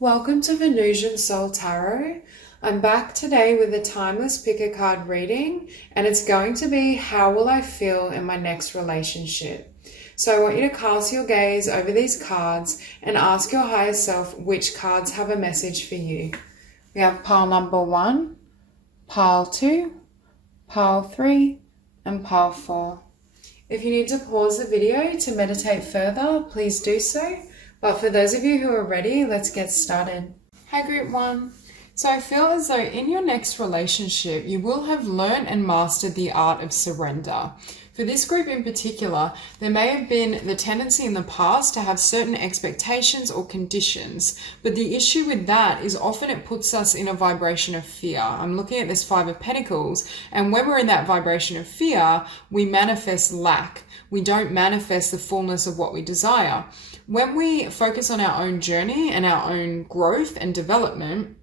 Welcome to Venusian Soul Tarot. I'm back today with a timeless pick a card reading, and it's going to be how will I feel in my next relationship. So I want you to cast your gaze over these cards and ask your higher self which cards have a message for you. We have pile number 1, pile 2, pile 3, and pile 4. If you need to pause the video to meditate further, please do so. But for those of you who are ready, let's get started. Hi Group 1. So I feel as though in your next relationship, you will have learned and mastered the art of surrender. For this group in particular, there may have been the tendency in the past to have certain expectations or conditions, but the issue with that is often it puts us in a vibration of fear. I'm looking at this 5 of Pentacles, and when we're in that vibration of fear, we manifest lack. We don't manifest the fullness of what we desire. When we focus on our own journey and our own growth and development,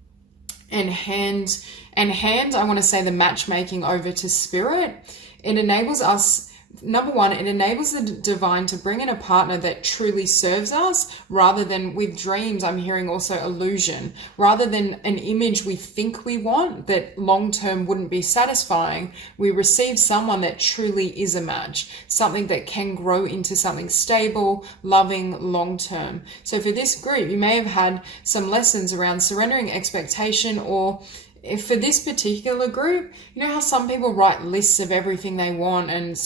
and hand, I want to say the matchmaking over to spirit, it enables us, number one, it enables the divine to bring in a partner that truly serves us, rather than with dreams, I'm hearing also illusion, rather than an image we think we want that long-term wouldn't be satisfying. We receive someone that truly is a match, something that can grow into something stable, loving, long-term. So for this group, you may have had some lessons around surrendering expectation, or if for this particular group, you know how some people write lists of everything they want and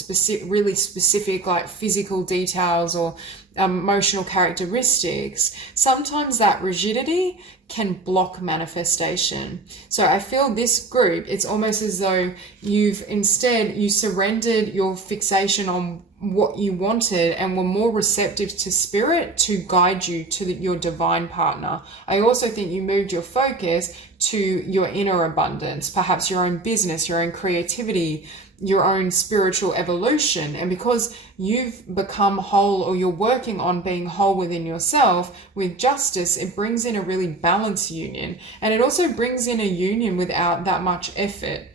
really specific like physical details or emotional characteristics, sometimes that rigidity can block manifestation. So I feel this group, it's almost as though you surrendered your fixation on what you wanted and were more receptive to spirit to guide you to your divine partner. I also think you moved your focus to your inner abundance, perhaps your own business, your own creativity, your own spiritual evolution. And because you've become whole, or you're working on being whole within yourself with justice, it brings in a really balanced union. And it also brings in a union without that much effort.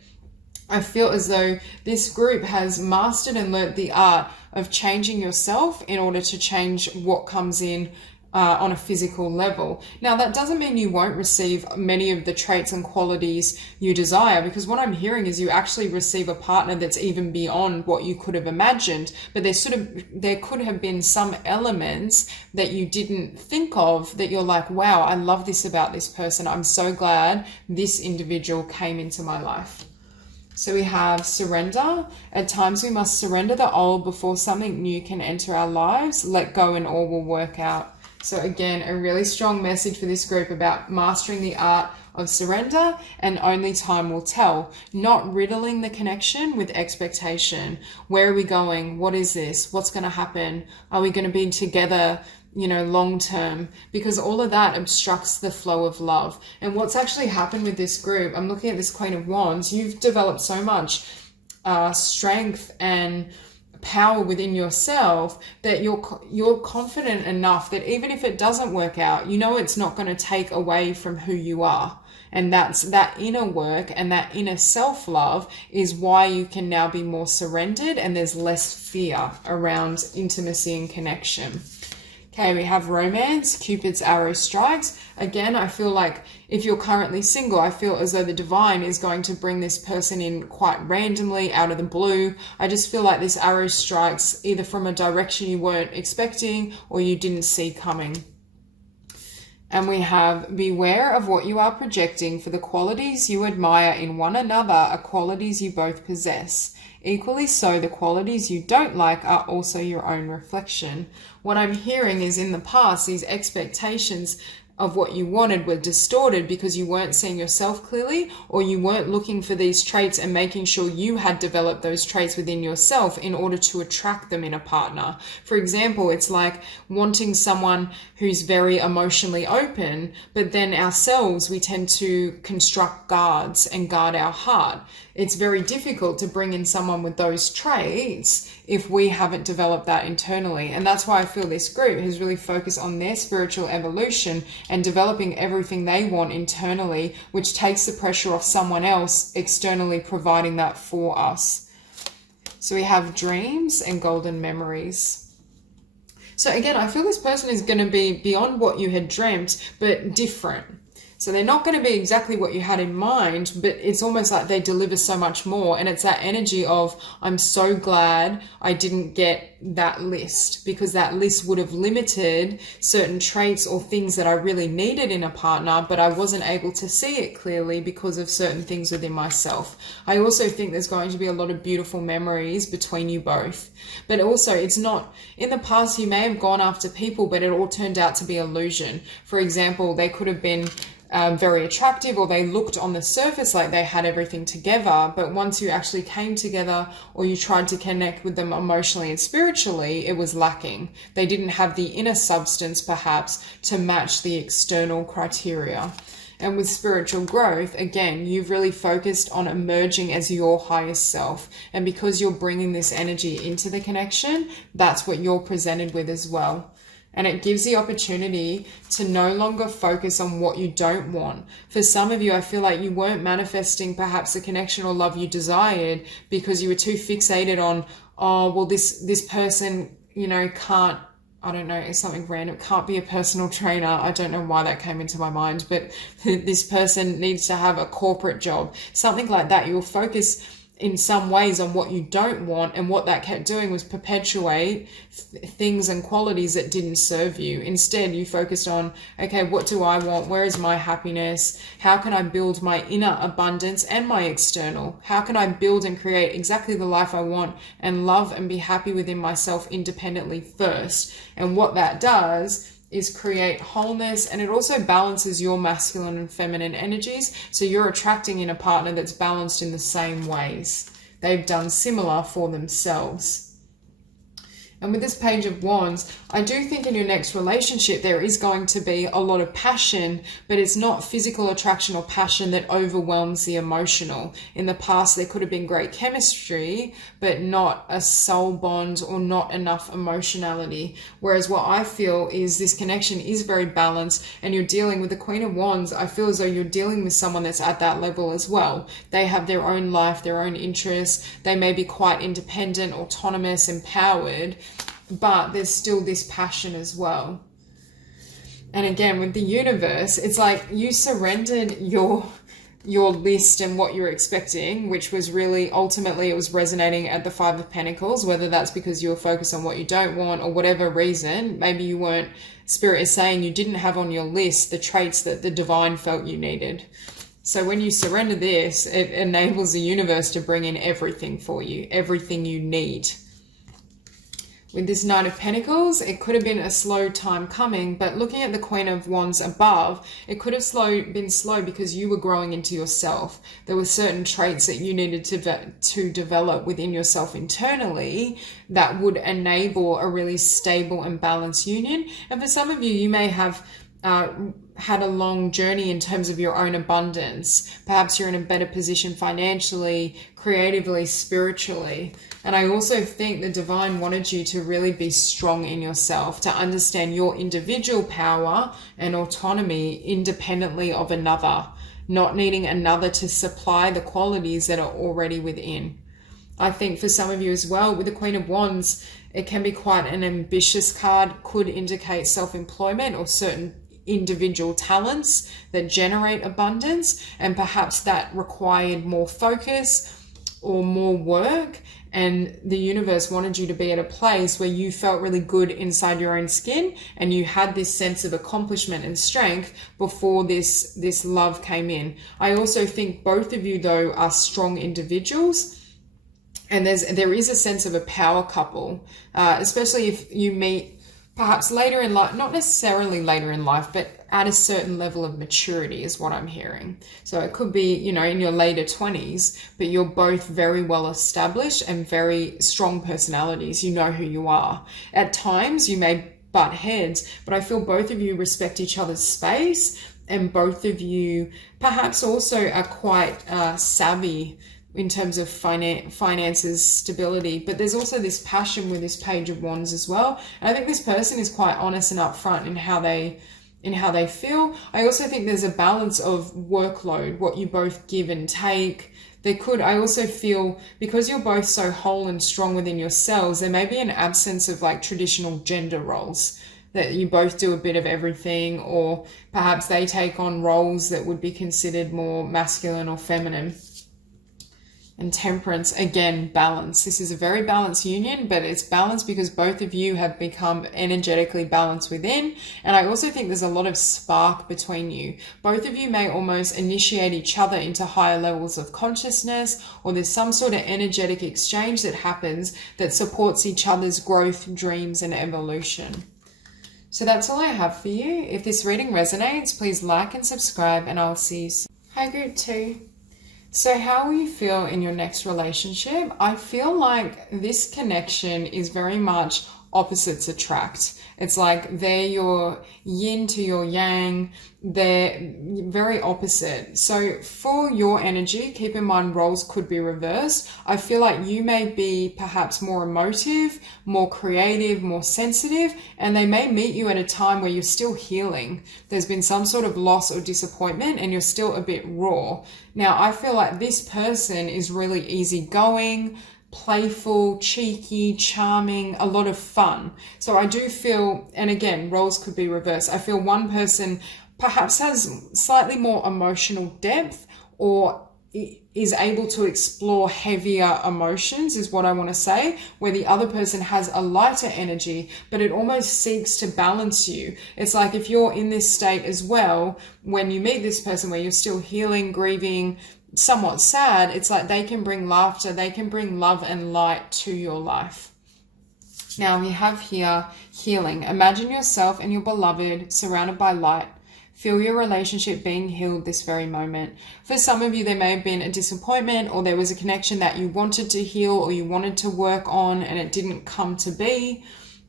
I feel as though this group has mastered and learnt the art of changing yourself in order to change what comes in on a physical level. Now, that doesn't mean you won't receive many of the traits and qualities you desire, because what I'm hearing is you actually receive a partner that's even beyond what you could have imagined, but there could have been some elements that you didn't think of that you're like, wow, I love this about this person. I'm so glad this individual came into my life. So we have surrender. At times we must surrender the old before something new can enter our lives. Let go and all will work out. So again, a really strong message for this group about mastering the art of surrender, and only time will tell. Not riddling the connection with expectation. Where are we going? What is this? What's going to happen? Are we going to be together, long term? Because all of that obstructs the flow of love. And what's actually happened with this group, I'm looking at this Queen of Wands, you've developed so much strength and power within yourself that you're confident enough that even if it doesn't work out, it's not going to take away from who you are. And that's that inner work, and that inner self-love is why you can now be more surrendered, and there's less fear around intimacy and connection. Okay, we have romance, Cupid's arrow strikes. Again, I feel like if you're currently single, I feel as though the divine is going to bring this person in quite randomly, out of the blue. I just feel like this arrow strikes either from a direction you weren't expecting or you didn't see coming. And we have, beware of what you are projecting, for the qualities you admire in one another are qualities you both possess. Equally so, the qualities you don't like are also your own reflection. What I'm hearing is in the past, these expectations of what you wanted were distorted because you weren't seeing yourself clearly, or you weren't looking for these traits and making sure you had developed those traits within yourself in order to attract them in a partner. For example, it's like wanting someone who's very emotionally open, but then ourselves, we tend to construct guards and guard our heart. It's very difficult to bring in someone with those traits if we haven't developed that internally. And that's why I feel this group has really focused on their spiritual evolution and developing everything they want internally, which takes the pressure off someone else externally providing that for us. So we have dreams and golden memories. So again, I feel this person is going to be beyond what you had dreamt, but different. So they're not going to be exactly what you had in mind, but it's almost like they deliver so much more. And it's that energy of, I'm so glad I didn't get that list, because that list would have limited certain traits or things that I really needed in a partner, but I wasn't able to see it clearly because of certain things within myself. I also think there's going to be a lot of beautiful memories between you both. But also, it's not, in the past you may have gone after people, but it all turned out to be illusion. For example, they could have been very attractive, or they looked on the surface like they had everything together, but once you actually came together or you tried to connect with them emotionally and spiritually, it was lacking. They didn't have the inner substance perhaps to match the external criteria. And with spiritual growth, again, you've really focused on emerging as your highest self. And because you're bringing this energy into the connection, that's what you're presented with as well. And it gives the opportunity to no longer focus on what you don't want. For some of you, I feel like you weren't manifesting perhaps the connection or love you desired because you were too fixated on, oh, well, this person, you know, can't, I don't know, it's something random, can't be a personal trainer. I don't know why that came into my mind, but this person needs to have a corporate job. Something like that. You'll focus in some ways on what you don't want, and what that kept doing was perpetuate things and qualities that didn't serve you. Instead, you focused on, okay, what do I want? Where is my happiness? How can I build my inner abundance and my external? How can I build and create exactly the life I want and love and be happy within myself independently first? And what that does is create wholeness, and it also balances your masculine and feminine energies. So you're attracting in a partner that's balanced in the same ways. They've done similar for themselves. And with this Page of Wands, I do think in your next relationship, there is going to be a lot of passion, but it's not physical attraction or passion that overwhelms the emotional. In the past, there could have been great chemistry, but not a soul bond or not enough emotionality. Whereas what I feel is this connection is very balanced, and you're dealing with the Queen of Wands. I feel as though you're dealing with someone that's at that level as well. They have their own life, their own interests. They may be quite independent, autonomous, empowered, but there's still this passion as well. And again, with the universe, it's like you surrendered your list and what you're expecting, which was really, ultimately, it was resonating at the Five of Pentacles, whether that's because you were focused on what you don't want or whatever reason. Maybe you weren't, Spirit is saying you didn't have on your list the traits that the divine felt you needed. So when you surrender this, it enables the universe to bring in everything for you, everything you need. With this Knight of Pentacles, it could have been a slow time coming, but looking at the Queen of Wands above, it could have been slow because you were growing into yourself. There were certain traits that you needed to develop within yourself internally that would enable a really stable and balanced union. And for some of you, you may have had a long journey in terms of your own abundance. Perhaps you're in a better position financially, creatively, spiritually. And I also think the divine wanted you to really be strong in yourself, to understand your individual power and autonomy independently of another, not needing another to supply the qualities that are already within. I think for some of you as well, with the Queen of Wands, it can be quite an ambitious card, could indicate self-employment or certain individual talents that generate abundance, and perhaps that required more focus or more work, and the universe wanted you to be at a place where you felt really good inside your own skin and you had this sense of accomplishment and strength before this love came in. I also think both of you, though, are strong individuals, and there is a sense of a power couple, especially if you meet perhaps later in life, not necessarily later in life, but at a certain level of maturity is what I'm hearing. So it could be, you know, in your later 20s, but you're both very well established and very strong personalities. You know who you are. At times you may butt heads, but I feel both of you respect each other's space, and both of you perhaps also are quite savvy in terms of finances, stability. But there's also this passion with this Page of Wands as well. And I think this person is quite honest and upfront in how they feel. I also think there's a balance of workload, what you both give and take. I also feel, because you're both so whole and strong within yourselves, there may be an absence of like traditional gender roles, that you both do a bit of everything, or perhaps they take on roles that would be considered more masculine or feminine. And Temperance, again, balance. This is a very balanced union, but it's balanced because both of you have become energetically balanced within. And I also think there's a lot of spark between you. Both of you may almost initiate each other into higher levels of consciousness, or there's some sort of energetic exchange that happens that supports each other's growth, dreams, and evolution. So that's all I have for you. If this reading resonates, please like and subscribe, and I'll see you soon. Hi, Group 2. So how will you feel in your next relationship? I feel like this connection is very much opposites attract. It's like they're your yin to your yang. They're very opposite. So for your energy, keep in mind roles could be reversed. I feel like you may be perhaps more emotive, more creative, more sensitive, and they may meet you at a time where you're still healing. There's been some sort of loss or disappointment and you're still a bit raw. Now, I feel like this person is really easygoing, playful, cheeky, charming, a lot of fun. So I do feel, and again, roles could be reversed. I feel one person perhaps has slightly more emotional depth, or is able to explore heavier emotions, is what I want to say, where the other person has a lighter energy, but it almost seeks to balance you. It's like if you're in this state as well, when you meet this person where you're still healing, grieving, somewhat sad, it's like they can bring laughter, they can bring love and light to your life. Now we have here healing. Imagine yourself and your beloved surrounded by light. Feel your relationship being healed this very moment. For some of you, there may have been a disappointment, or there was a connection that you wanted to heal or you wanted to work on and it didn't come to be.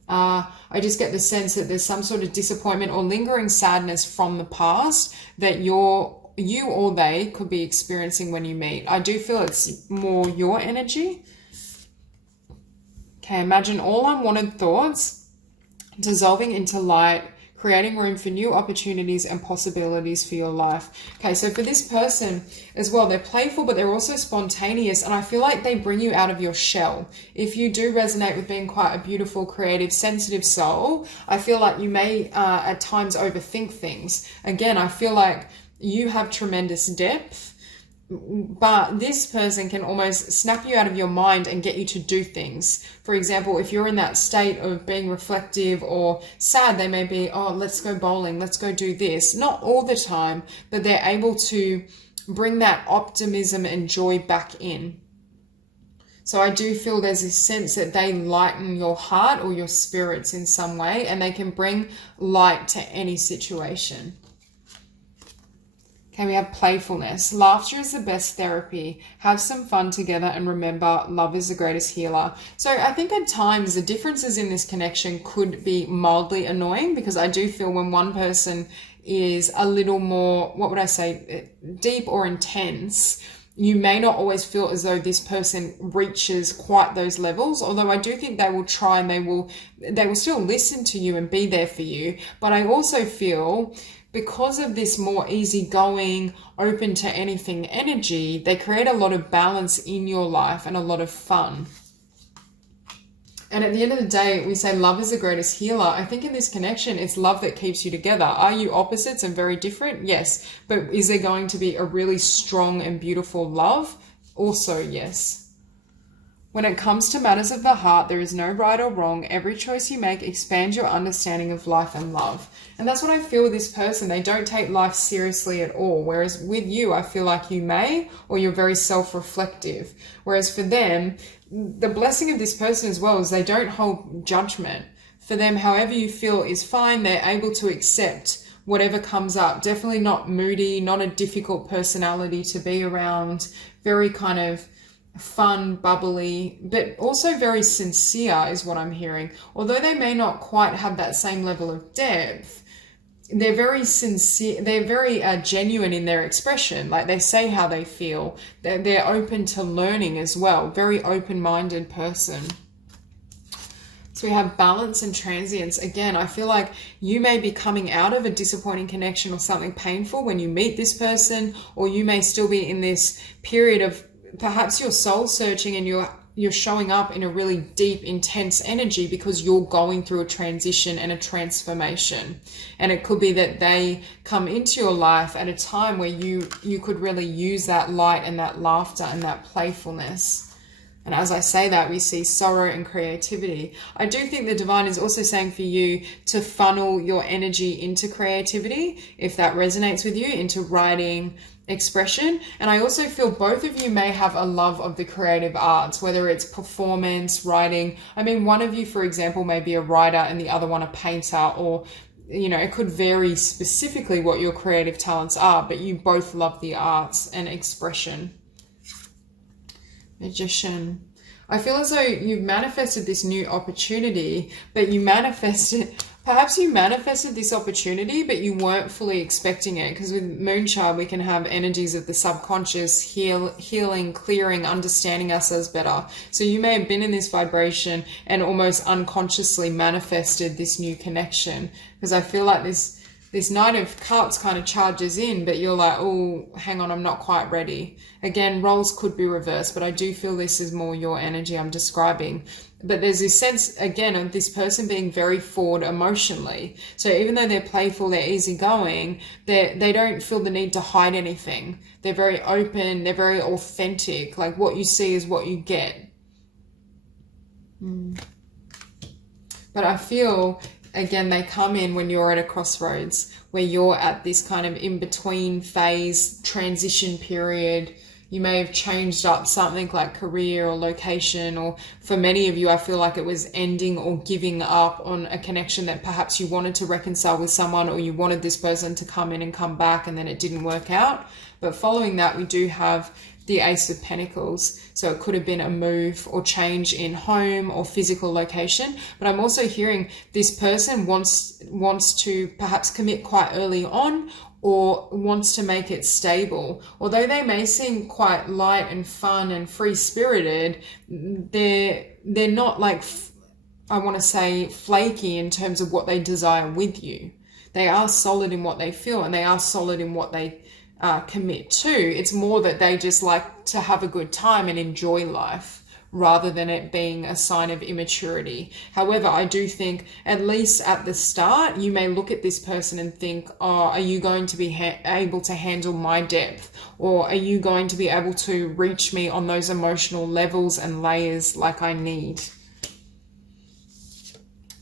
I just get the sense that there's some sort of disappointment or lingering sadness from the past that you or they could be experiencing when you meet. I do feel it's more your energy. Okay, imagine all unwanted thoughts dissolving into light, creating room for new opportunities and possibilities for your life. Okay, so for this person as well, they're playful, but they're also spontaneous, and I feel like they bring you out of your shell. If you do resonate with being quite a beautiful, creative, sensitive soul, I feel like you may at times overthink things. Again, I feel like you have tremendous depth, but this person can almost snap you out of your mind and get you to do things. For example, if you're in that state of being reflective or sad, they may be, oh, let's go bowling, let's go do this. Not all the time, but they're able to bring that optimism and joy back in. So I do feel there's a sense that they lighten your heart or your spirits in some way, and they can bring light to any situation. Okay, we have playfulness. Laughter is the best therapy. Have some fun together and remember, love is the greatest healer. So I think at times the differences in this connection could be mildly annoying, because I do feel when one person is a little more, what would I say, deep or intense, you may not always feel as though this person reaches quite those levels, although I do think they will try and they will still listen to you and be there for you. But I also feel, because of this more easygoing, open to anything energy, they create a lot of balance in your life and a lot of fun. And at the end of the day, we say love is the greatest healer. I think in this connection, it's love that keeps you together. Are you opposites and very different? Yes. But is there going to be a really strong and beautiful love? Also, yes. When it comes to matters of the heart, there is no right or wrong. Every choice you make expands your understanding of life and love. And that's what I feel with this person. They don't take life seriously at all. Whereas with you, I feel like you may, or you're very self-reflective. Whereas for them, the blessing of this person as well is they don't hold judgment. For them, however you feel is fine. They're able to accept whatever comes up. Definitely not moody, not a difficult personality to be around. Very kind of fun, bubbly, but also very sincere is what I'm hearing. Although they may not quite have that same level of depth, they're very sincere, they're very genuine in their expression. Like they say how they feel. They're open to learning as well. Very open-minded person. So we have balance and transience. Again, I feel like you may be coming out of a disappointing connection or something painful when you meet this person, or you may still be in this period of perhaps you're soul searching and you're showing up in a really deep, intense energy because you're going through a transition and a transformation. And it could be that they come into your life at a time where you could really use that light and that laughter and that playfulness. And as I say that, we see sorrow and creativity. I do think the divine is also saying for you to funnel your energy into creativity, if that resonates with you, into writing, expression. And I also feel both of you may have a love of the creative arts, whether it's performance, writing. I mean, one of you, for example, may be a writer and the other one a painter, or, you know, it could vary specifically what your creative talents are, but you both love the arts and expression. Magician. I feel as though you've manifested this new opportunity, but perhaps you manifested this opportunity, but you weren't fully expecting it. Because with Moonchild, we can have energies of the subconscious, healing, clearing, understanding ourselves better. So you may have been in this vibration and almost unconsciously manifested this new connection. Because I feel like this Knight of Cups kind of charges in, but you're like, oh, hang on, I'm not quite ready. Again, roles could be reversed, but I do feel this is more your energy I'm describing. But there's this sense, again, of this person being very forward emotionally. So even though they're playful, they're easygoing, they don't feel the need to hide anything. They're very open, they're very authentic. Like what you see is what you get. But I feel, again, they come in when you're at a crossroads, where you're at this kind of in-between phase, transition period. You may have changed up something like career or location, or for many of you, I feel like it was ending or giving up on a connection that perhaps you wanted to reconcile with someone, or you wanted this person to come in and come back, and then it didn't work out. But following that, we do have the Ace of Pentacles. So it could have been a move or change in home or physical location. But I'm also hearing this person wants to perhaps commit quite early on, or wants to make it stable. Although they may seem quite light and fun and free-spirited, they're not like, I want to say, flaky in terms of what they desire with you. They are solid in what they feel, and they are solid in what they commit to. It's more that they just like to have a good time and enjoy life, rather than it being a sign of immaturity. However, I do think, at least at the start, you may look at this person and think, oh, are you going to be able to handle my depth? Or are you going to be able to reach me on those emotional levels and layers like I need?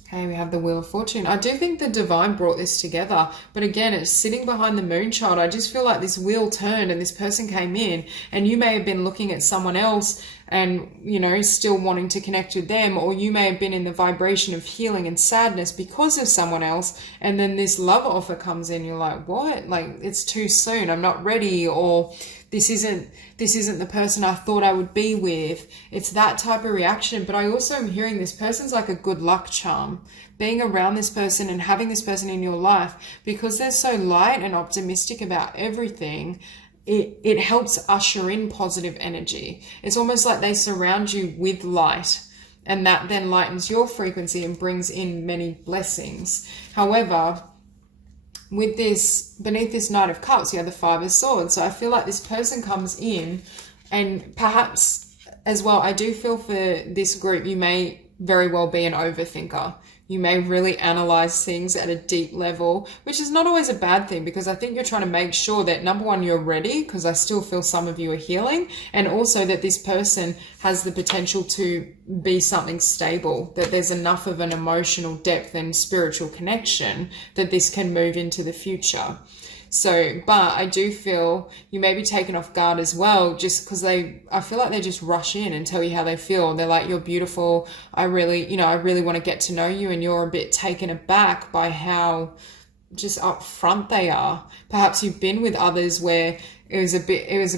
Okay, we have the Wheel of Fortune. I do think the divine brought this together, but again, it's sitting behind the Moonchild. I just feel like this wheel turned and this person came in, and you may have been looking at someone else and, you know, still wanting to connect with them, or you may have been in the vibration of healing and sadness because of someone else, and then this love offer comes in. You're like, what? Like, it's too soon. I'm not ready, or this isn't the person I thought I would be with. It's that type of reaction. But I also am hearing this person's like a good luck charm. Being around this person and having this person in your life, because they're so light and optimistic about everything, it helps usher in positive energy. It's almost like they surround you with light, and that then lightens your frequency and brings in many blessings. However, with this, beneath this Knight of Cups, you have the Five of Swords. So I feel like this person comes in, and perhaps as well, I do feel for this group, you may very well be an overthinker. You may really analyze things at a deep level, which is not always a bad thing, because I think you're trying to make sure that, number one, you're ready, because I still feel some of you are healing, and also that this person has the potential to be something stable, that there's enough of an emotional depth and spiritual connection that this can move into the future. So, but I do feel you may be taken off guard as well, just because I feel like they just rush in and tell you how they feel. They're like, you're beautiful. I really want to get to know you. And you're a bit taken aback by how just upfront they are. Perhaps you've been with others where it was a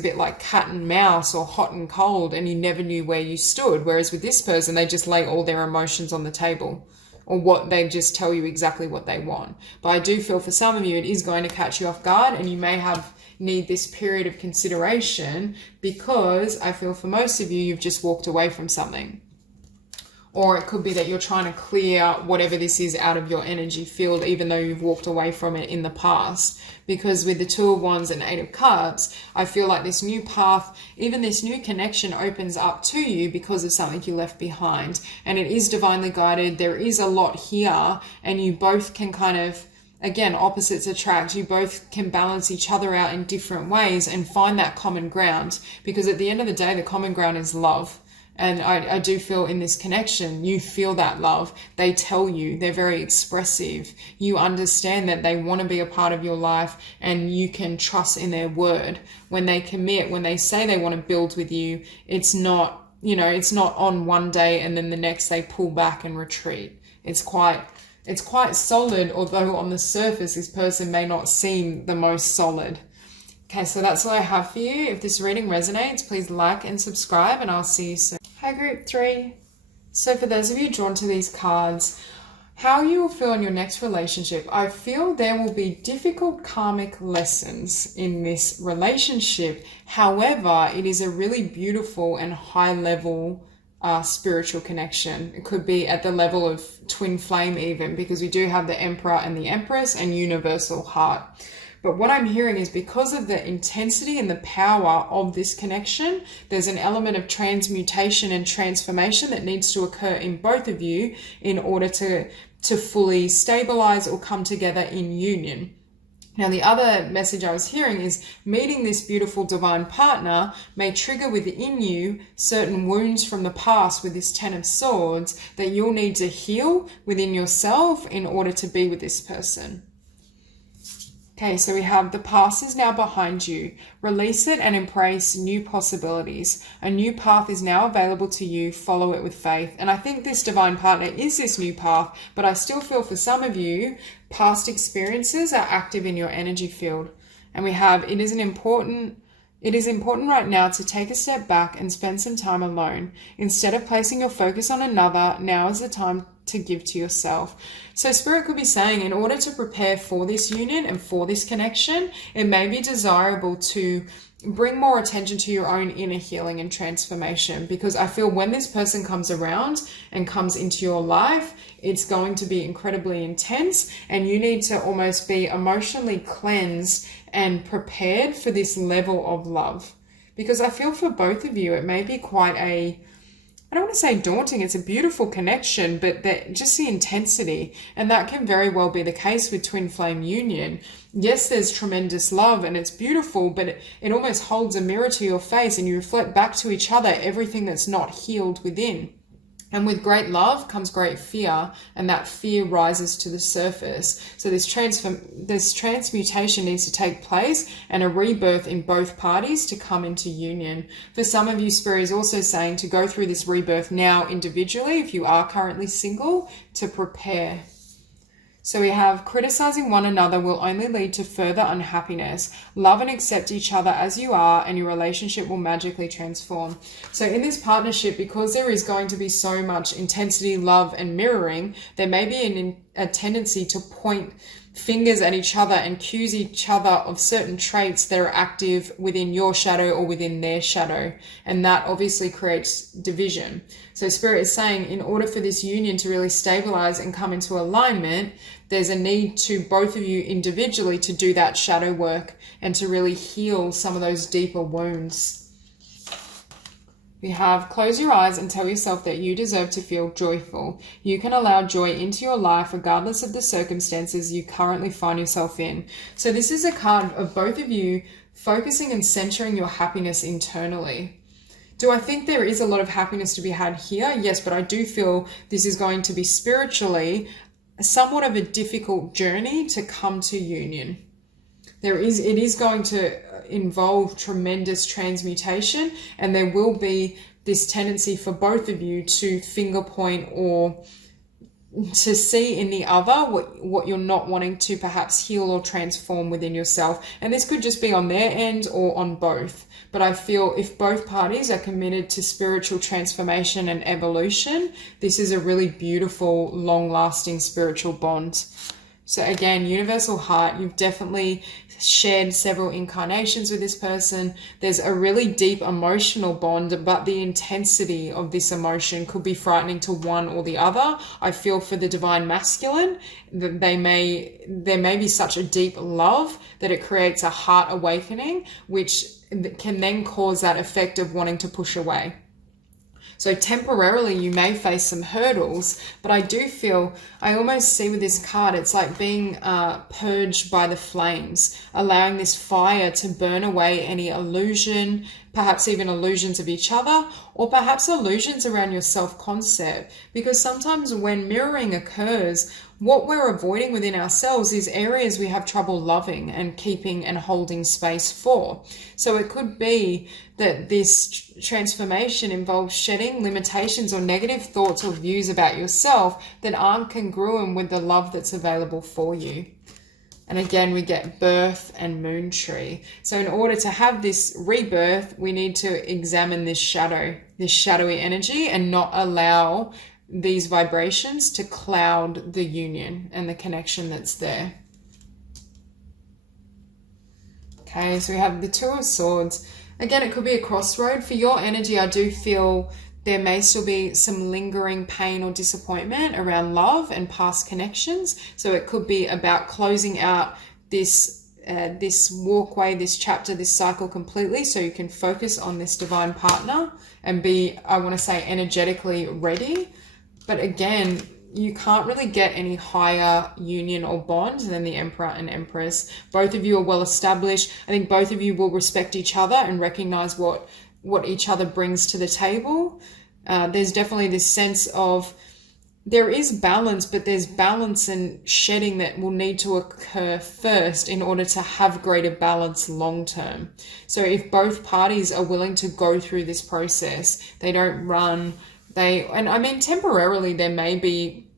bit like cat and mouse, or hot and cold, and you never knew where you stood. Whereas with this person, they just lay all their emotions on the table, or what they just tell you exactly what they want. But I do feel for some of you, it is going to catch you off guard, and you may need this period of consideration, because I feel for most of you, you've just walked away from something. or it could be that you're trying to clear whatever this is out of your energy field, even though you've walked away from it in the past. Because with the Two of Wands and Eight of Cups, I feel like this new path, even this new connection opens up to you because of something you left behind. And it is divinely guided. There is a lot here, and you both can kind of, again, opposites attract. You both can balance each other out in different ways and find that common ground. Because at the end of the day, the common ground is love. And I do feel in this connection, you feel that love. They tell you, they're very expressive. You understand that they want to be a part of your life, and you can trust in their word. When they commit, when they say they want to build with you, it's not, you know, it's not on one day and then the next they pull back and retreat. It's quite solid, although on the surface, this person may not seem the most solid. Okay, so that's all I have for you. If this reading resonates, please like and subscribe, and I'll see you soon. Hi, Group 3. So for those of you drawn to these cards, how you will feel in your next relationship. I feel there will be difficult karmic lessons in this relationship. However, it is a really beautiful and high-level spiritual connection. It could be at the level of twin flame even, because we do have the Emperor and the Empress and universal heart. But what I'm hearing is because of the intensity and the power of this connection, there's an element of transmutation and transformation that needs to occur in both of you in order to fully stabilize or come together in union. Now, the other message I was hearing is meeting this beautiful divine partner may trigger within you certain wounds from the past with this Ten of Swords that you'll need to heal within yourself in order to be with this person. Okay, so we have the past is now behind you. Release it and embrace new possibilities. A new path is now available to you. Follow it with faith. And I think this divine partner is this new path, but I still feel for some of you, past experiences are active in your energy field. And we have, it is important right now to take a step back and spend some time alone. Instead of placing your focus on another, now is the time to give to yourself. So Spirit could be saying, in order to prepare for this union and for this connection, it may be desirable to bring more attention to your own inner healing and transformation, because I feel when this person comes around and comes into your life, it's going to be incredibly intense, and you need to almost be emotionally cleansed and prepared for this level of love. Because I feel for both of you, it may be quite I don't want to say daunting, it's a beautiful connection, but just the intensity, and that can very well be the case with twin flame union. Yes, there's tremendous love and it's beautiful, but it almost holds a mirror to your face and you reflect back to each other everything that's not healed within. And with great love comes great fear, and that fear rises to the surface. So this transmutation needs to take place, and a rebirth in both parties to come into union. For some of you, Spirit is also saying to go through this rebirth now individually, if you are currently single, to prepare. So we have criticizing one another will only lead to further unhappiness. Love and accept each other as you are, and your relationship will magically transform. So in this partnership, because there is going to be so much intensity, love, and mirroring, there may be a tendency to point fingers at each other and accuse each other of certain traits that are active within your shadow or within their shadow. And that obviously creates division. So Spirit is saying, in order for this union to really stabilize and come into alignment, there's a need to both of you individually to do that shadow work and to really heal some of those deeper wounds. We have close your eyes and tell yourself that you deserve to feel joyful. You can allow joy into your life regardless of the circumstances you currently find yourself in. So this is a card of both of you focusing and centering your happiness internally. Do I think there is a lot of happiness to be had here? Yes, but I do feel this is going to be spiritually somewhat of a difficult journey to come to union. It is going to involve tremendous transmutation, and there will be this tendency for both of you to finger point or to see in the other what you're not wanting to perhaps heal or transform within yourself. And this could just be on their end or on both. But I feel if both parties are committed to spiritual transformation and evolution, this is a really beautiful, long-lasting spiritual bond. So again, universal heart, you've definitely shared several incarnations with this person. There's a really deep emotional bond, but the intensity of this emotion could be frightening to one or the other. I feel for the divine masculine that there may be such a deep love that it creates a heart awakening, which can then cause that effect of wanting to push away. So temporarily you may face some hurdles, but I do feel, I almost see with this card, it's like being purged by the flames, allowing this fire to burn away any illusion, perhaps even illusions of each other, or perhaps illusions around your self-concept. Because sometimes when mirroring occurs, what we're avoiding within ourselves is areas we have trouble loving and keeping and holding space for. So it could be that this transformation involves shedding limitations or negative thoughts or views about yourself that aren't congruent with the love that's available for you. And again, we get birth and moon tree. So in order to have this rebirth, we need to examine this shadowy energy, and not allow these vibrations to cloud the union and the connection that's there. Okay, so we have the Two of Swords. Again, it could be a crossroad. For your energy, I do feel there may still be some lingering pain or disappointment around love and past connections. So it could be about closing out this walkway, this chapter, this cycle completely, so you can focus on this divine partner and be, I want to say, energetically ready. But again, you can't really get any higher union or bond than the Emperor and Empress. Both of you are well established. I think both of you will respect each other and recognize what each other brings to the table. There's definitely this sense of, there is balance, but there's balance and shedding that will need to occur first in order to have greater balance long term. So if both parties are willing to go through this process, they don't run, and I mean, temporarily there may be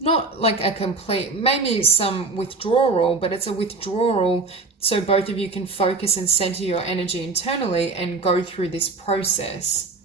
not like a complete, maybe some withdrawal, but it's a withdrawal so both of you can focus and center your energy internally and go through this process.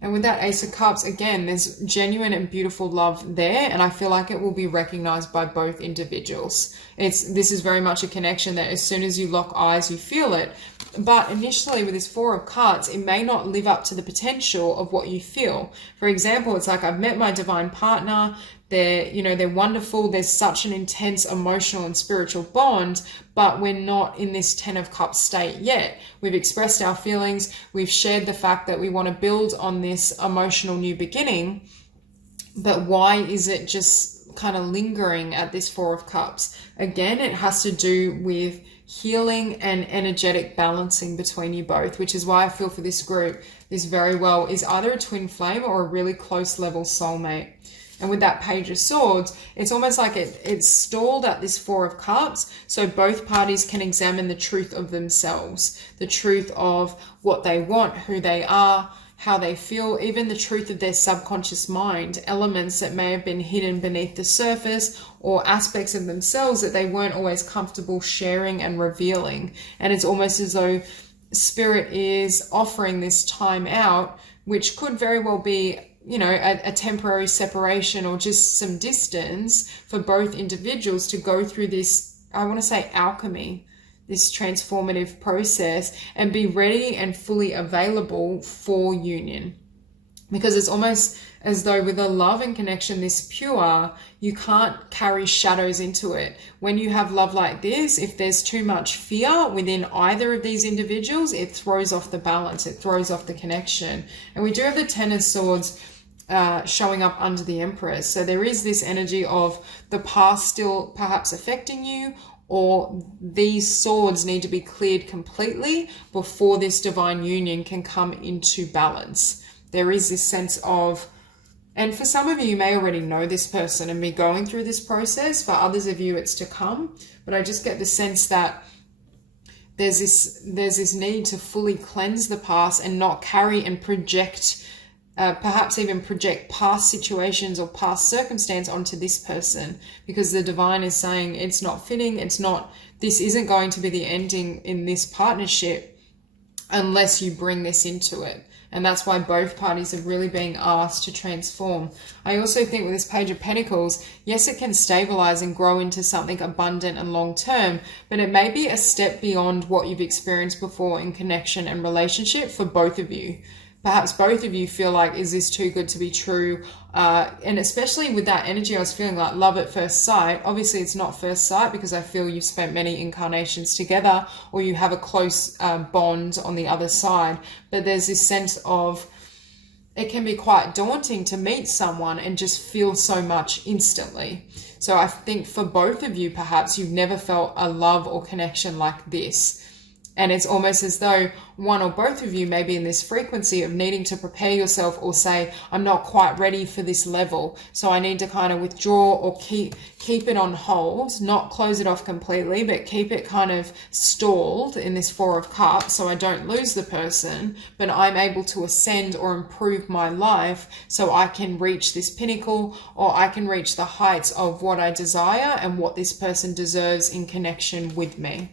And with that Ace of Cups, again, there's genuine and beautiful love there, and I feel like it will be recognized by both individuals. This is very much a connection that as soon as you lock eyes, you feel it. But initially with this Four of Cups, it may not live up to the potential of what you feel. For example, it's like, I've met my divine partner, they're wonderful, there's such an intense emotional and spiritual bond, but we're not in this Ten of Cups state yet. We've expressed our feelings, we've shared the fact that we want to build on this emotional new beginning, but why is it just kind of lingering at this Four of Cups? Again, it has to do with healing and energetic balancing between you both, which is why I feel for this group, this very well is either a twin flame or a really close level soulmate. And with that Page of Swords, it's almost like it's stalled at this Four of Cups, so both parties can examine the truth of themselves, the truth of what they want, who they are, how they feel, even the truth of their subconscious mind, elements that may have been hidden beneath the surface or aspects of themselves that they weren't always comfortable sharing and revealing. And it's almost as though Spirit is offering this time out, which could very well be, a temporary separation or just some distance for both individuals to go through this, I want to say, alchemy, this transformative process, and be ready and fully available for union. Because it's almost as though with a love and connection this pure, you can't carry shadows into it. When you have love like this, if there's too much fear within either of these individuals, it throws off the balance, it throws off the connection. And we do have the Ten of Swords showing up under the Empress. So there is this energy of the past still perhaps affecting you, or these swords need to be cleared completely before this divine union can come into balance. There is this sense of, and for some of you, you may already know this person and be going through this process. For others of you, it's to come. But I just get the sense that there's this need to fully cleanse the past and not carry and project, perhaps even project past situations or past circumstance onto this person, because the divine is saying it's not fitting, this isn't going to be the ending in this partnership. unless you bring this into it. And that's why both parties are really being asked to transform. I also think with this Page of Pentacles, yes, it can stabilize and grow into something abundant and long term, but it may be a step beyond what you've experienced before in connection and relationship for both of you. Perhaps both of you feel like, is this too good to be true? And especially with that energy, I was feeling like love at first sight. Obviously, it's not first sight because I feel you've spent many incarnations together, or you have a close bond on the other side. But there's this sense of, it can be quite daunting to meet someone and just feel so much instantly. So I think for both of you, perhaps you've never felt a love or connection like this. And it's almost as though one or both of you may be in this frequency of needing to prepare yourself or say, I'm not quite ready for this level. So I need to kind of withdraw or keep it on hold, not close it off completely, but keep it kind of stalled in this Four of Cups so I don't lose the person, but I'm able to ascend or improve my life so I can reach this pinnacle, or I can reach the heights of what I desire and what this person deserves in connection with me.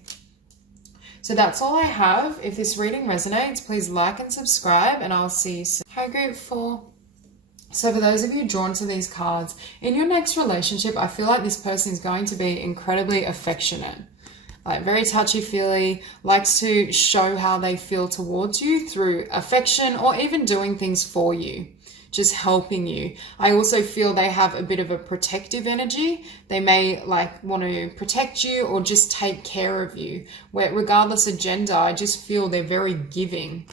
So that's all I have. If this reading resonates, please like and subscribe, and I'll see you soon. Okay, group 4. So for those of you drawn to these cards, in your next relationship, I feel like this person is going to be incredibly affectionate. Like very touchy-feely, likes to show how they feel towards you through affection or even doing things for you, just helping you. I also feel they have a bit of a protective energy. They may like want to protect you or just take care of you. Where regardless of gender, I just feel they're very giving.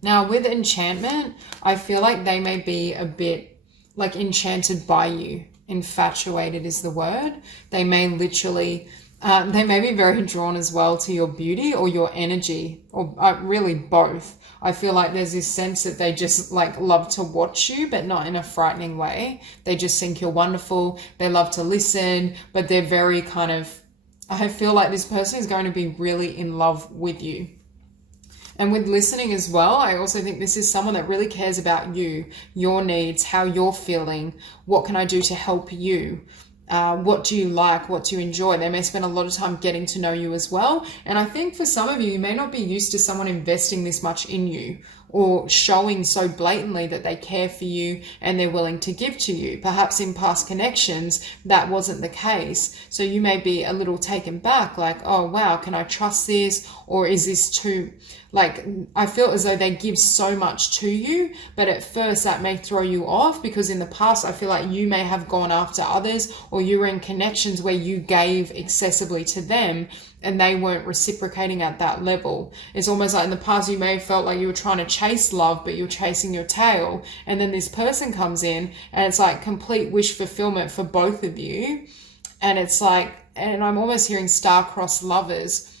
Now with enchantment, I feel like they may be a bit like enchanted by you. Infatuated is the word. They may literally, they may be very drawn as well to your beauty or your energy, or really both. I feel like there's this sense that they just like love to watch you, but not in a frightening way. They just think you're wonderful. They love to listen, but they're very kind of, I feel like this person is going to be really in love with you. And with listening as well, I also think this is someone that really cares about you, your needs, how you're feeling. What can I do to help you? What do you like? What do you enjoy? They may spend a lot of time getting to know you as well. And I think for some of you, you may not be used to someone investing this much in you or showing so blatantly that they care for you and they're willing to give to you. Perhaps in past connections, that wasn't the case. So you may be a little taken back, like, oh, wow, can I trust this? Or is this too... Like, I feel as though they give so much to you, but at first that may throw you off because in the past, I feel like you may have gone after others, or you were in connections where you gave excessively to them and they weren't reciprocating at that level. It's almost like in the past, you may have felt like you were trying to chase love, but you're chasing your tail. And then this person comes in and it's like complete wish fulfillment for both of you. And it's like, and I'm almost hearing star-crossed lovers,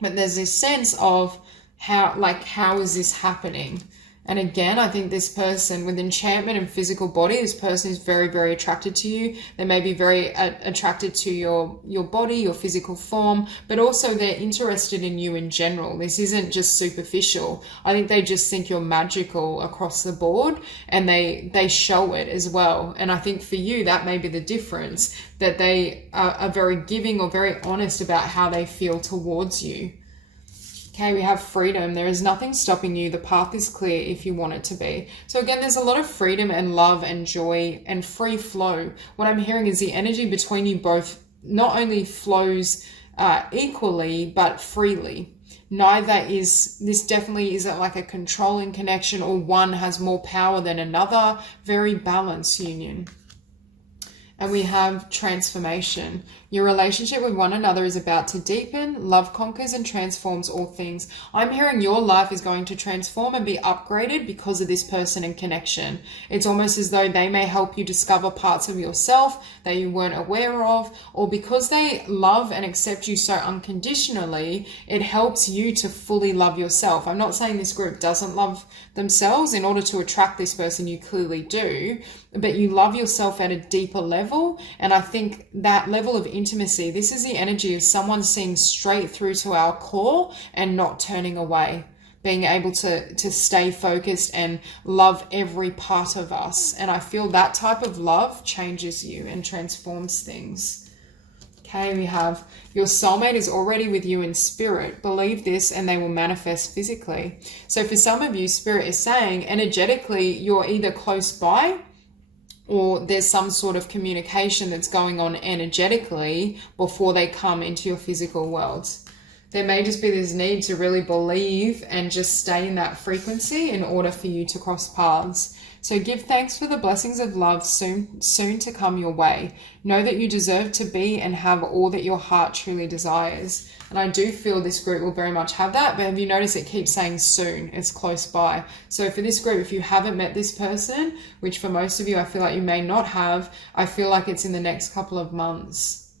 but there's this sense of, how is this happening? And again, I think this person with enchantment and physical body, this person is very, very attracted to you. They may be very attracted to your body, your physical form, but also they're interested in you in general. This isn't just superficial. I think they just think you're magical across the board, and they show it as well. And I think for you, that may be the difference, that they are very giving or very honest about how they feel towards you. Okay, we have freedom. There is nothing stopping you. The path is clear if you want it to be. So again, there's a lot of freedom and love and joy and free flow. What I'm hearing is the energy between you both not only flows equally, but freely. This definitely isn't like a controlling connection or one has more power than another. Very balanced union. And we have transformation. Your relationship with one another is about to deepen. Love conquers and transforms all things. I'm hearing your life is going to transform and be upgraded because of this person and connection. It's almost as though they may help you discover parts of yourself that you weren't aware of, or because they love and accept you so unconditionally, it helps you to fully love yourself. I'm not saying this group doesn't love themselves. In order to attract this person, you clearly do, but you love yourself at a deeper level. And I think that level of intimacy, this is the energy of someone seeing straight through to our core and not turning away, being able to stay focused and love every part of us. And I feel that type of love changes you and transforms things. Okay, we have your soulmate is already with you in spirit. Believe this and they will manifest physically. So for some of you, spirit is saying energetically you're either close by or there's some sort of communication that's going on energetically before they come into your physical world. There may just be this need to really believe and just stay in that frequency in order for you to cross paths. So give thanks for the blessings of love soon to come your way. Know that you deserve to be and have all that your heart truly desires. And I do feel this group will very much have that, but have you noticed it keeps saying soon? It's close by. So for this group, if you haven't met this person, which for most of you I feel like you may not have, I feel like it's in the next couple of months.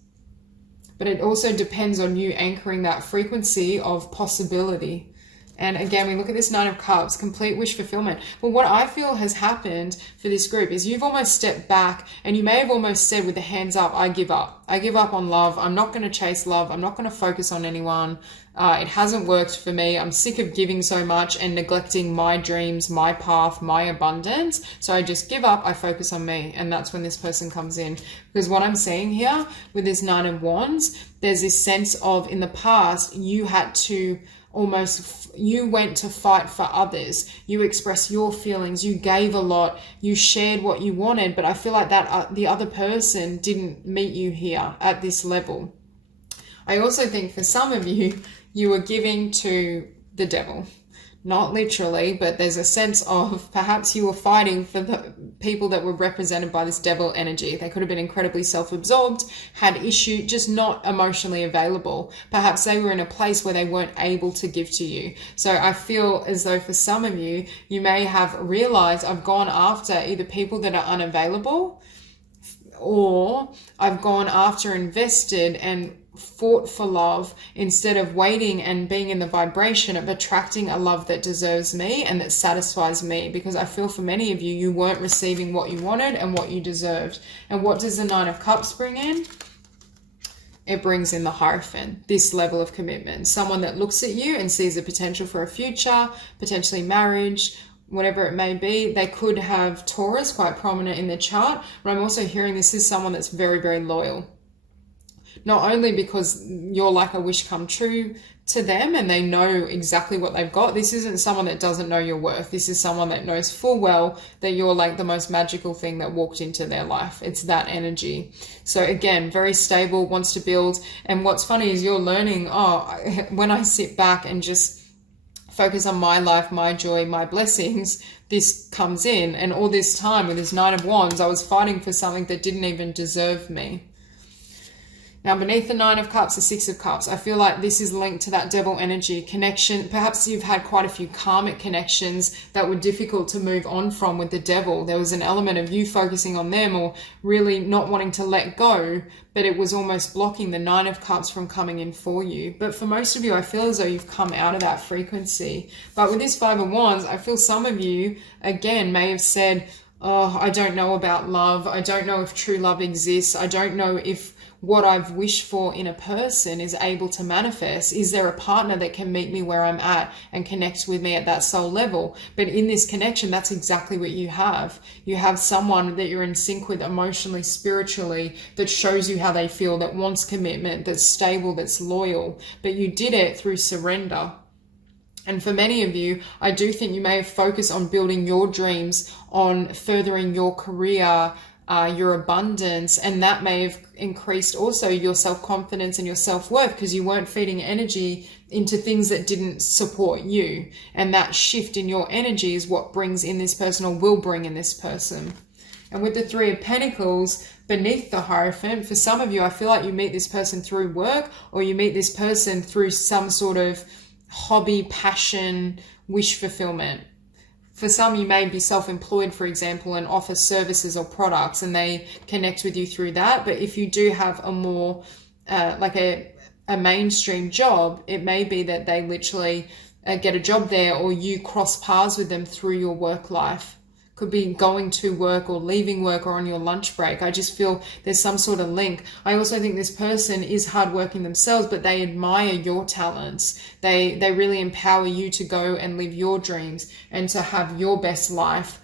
But it also depends on you anchoring that frequency of possibility. And again, we look at this Nine of Cups, complete wish fulfillment. Well, what I feel has happened for this group is you've almost stepped back and you may have almost said with the hands up, I give up. I give up on love. I'm not going to chase love. I'm not going to focus on anyone. It hasn't worked for me. I'm sick of giving so much and neglecting my dreams, my path, my abundance. So I just give up. I focus on me. And that's when this person comes in. Because what I'm seeing here with this Nine of Wands, there's this sense of in the past, you had to you went to fight for others. You expressed your feelings. You gave a lot. You shared what you wanted. But I feel like that the other person didn't meet you here at this level. I also think for some of you, you were giving to the devil. Not literally, but there's a sense of perhaps you were fighting for the people that were represented by this devil energy. They could have been incredibly self-absorbed, had issue, just not emotionally available. Perhaps they were in a place where they weren't able to give to you. So I feel as though for some of you, you may have realized I've gone after either people that are unavailable, or I've gone after, invested and fought for love instead of waiting and being in the vibration of attracting a love that deserves me and that satisfies me. Because I feel for many of you, you weren't receiving what you wanted and what you deserved. And what does the Nine of Cups bring in? It brings in the Hierophant, this level of commitment. Someone that looks at you and sees the potential for a future, potentially marriage, whatever it may be. They could have Taurus quite prominent in their chart, but I'm also hearing this is someone that's very, very loyal. Not only because you're like a wish come true to them and they know exactly what they've got. This isn't someone that doesn't know your worth. This is someone that knows full well that you're like the most magical thing that walked into their life. It's that energy. So again, very stable, wants to build. And what's funny is you're learning, when I sit back and just focus on my life, my joy, my blessings, this comes in. And all this time with this Nine of Wands, I was fighting for something that didn't even deserve me. Now, beneath the Nine of Cups, the Six of Cups, I feel like this is linked to that devil energy connection. Perhaps you've had quite a few karmic connections that were difficult to move on from with the devil. There was an element of you focusing on them or really not wanting to let go, but it was almost blocking the Nine of Cups from coming in for you. But for most of you, I feel as though you've come out of that frequency. But with this Five of Wands, I feel some of you, again, may have said, oh, I don't know about love. I don't know if true love exists. I don't know if what I've wished for in a person is able to manifest. Is there a partner that can meet me where I'm at and connect with me at that soul level? But in this connection, that's exactly what you have. You have someone that you're in sync with emotionally, spiritually, that shows you how they feel, that wants commitment, that's stable, that's loyal. But you did it through surrender. And for many of you, I do think you may have focused on building your dreams, on furthering your career, your abundance, and that may have increased also your self-confidence and your self-worth because you weren't feeding energy into things that didn't support you. And that shift in your energy is what brings in this person or will bring in this person. And with the Three of Pentacles beneath the Hierophant, for some of you, I feel like you meet this person through work or you meet this person through some sort of hobby, passion, wish fulfillment. For some, you may be self-employed, for example, and offer services or products and they connect with you through that. But if you do have a more, like a mainstream job, it may be that they literally get a job there or you cross paths with them through your work life. Could be going to work or leaving work or on your lunch break. I just feel there's some sort of link. I also think this person is hardworking themselves, but they admire your talents. They really empower you to go and live your dreams and to have your best life.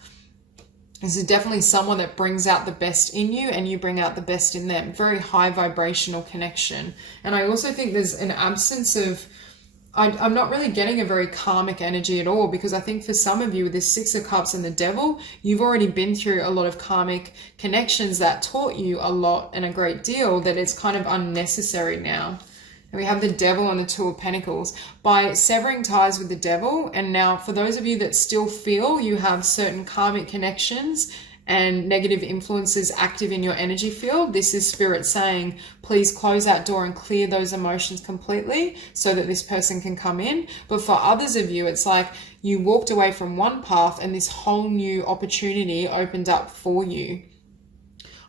This is definitely someone that brings out the best in you and you bring out the best in them. Very high vibrational connection. And I also think there's an absence of, I'm not really getting a very karmic energy at all, because I think for some of you with this Six of Cups and the Devil, you've already been through a lot of karmic connections that taught you a lot and a great deal, that it's kind of unnecessary now. And we have the Devil and the Two of Pentacles. By severing ties with the Devil, and now for those of you that still feel you have certain karmic connections and negative influences active in your energy field, this is Spirit saying, please close that door and clear those emotions completely so that this person can come in. But for others of you, it's like you walked away from one path and this whole new opportunity opened up for you.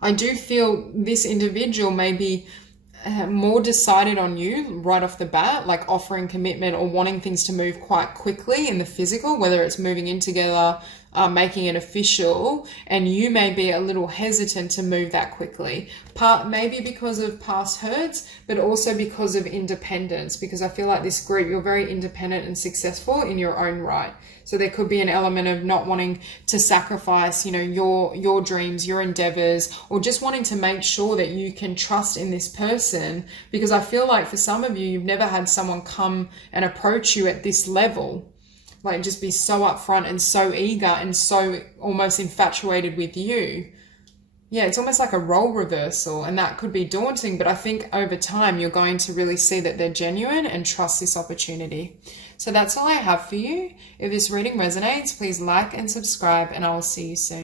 I do feel this individual may be more decided on you right off the bat, like offering commitment or wanting things to move quite quickly in the physical, whether it's moving in together, making it official, and you may be a little hesitant to move that quickly. Maybe because of past hurts, but also because of independence, because I feel like this group, you're very independent and successful in your own right. So there could be an element of not wanting to sacrifice, you know, your dreams, your endeavors, or just wanting to make sure that you can trust in this person. Because I feel like for some of you, you've never had someone come and approach you at this level, like just be so upfront and so eager and so almost infatuated with you. Yeah, it's almost like a role reversal, and that could be daunting, but I think over time you're going to really see that they're genuine and trust this opportunity. So that's all I have for you. If this reading resonates, please like and subscribe, and I will see you soon.